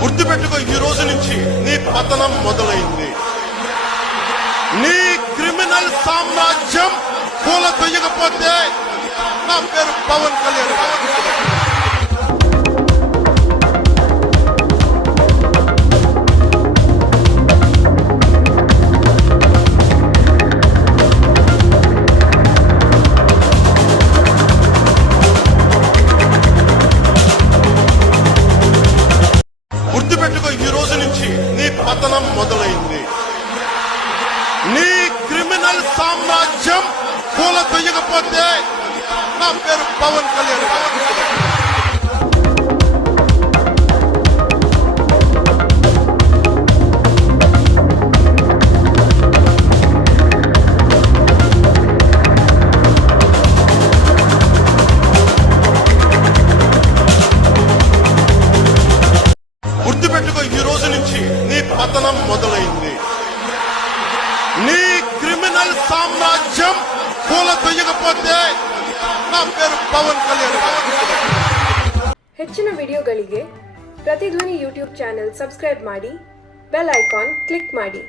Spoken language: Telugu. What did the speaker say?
గుర్తుపెట్టుకో, ఈ రోజు నుంచి నీ పతనం మొదలైంది. నీ క్రిమినల్ సామ్రాజ్యం కూల తొయ్యకపోతే నా పేరు పవన్ కళ్యాణ్. గుర్తుపెట్టుకో, ఈ రోజు నుంచి నీ పతనం మొదలైంది. నీ క్రిమినల్ సామ్రాజ్యం కూల తొయ్యకపోతే నా పేరు పవన్ కళ్యాణ్. గుర్తుపెట్టుకో, ఈ రోజు నుంచి నీ పతనం మొదలైంది. నీ క్రిమినల్ సామ్రాజ్యం కూల తొయ్యకపోతే నా పేరు పవన్ కళ్యాణ్. ಹೆಚ್ಚಿನ ವಿಡಿಯೋಗಳಿಗೆ ಪ್ರತಿಧ್ವನಿ ಯೂಟ್ಯೂಬ್ ಚಾನೆಲ್ ಸಬ್ಸ್ಕ್ರೈಬ್ ಮಾಡಿ, ಬೆಲ್ ಐಕಾನ್ ಕ್ಲಿಕ್ ಮಾಡಿ.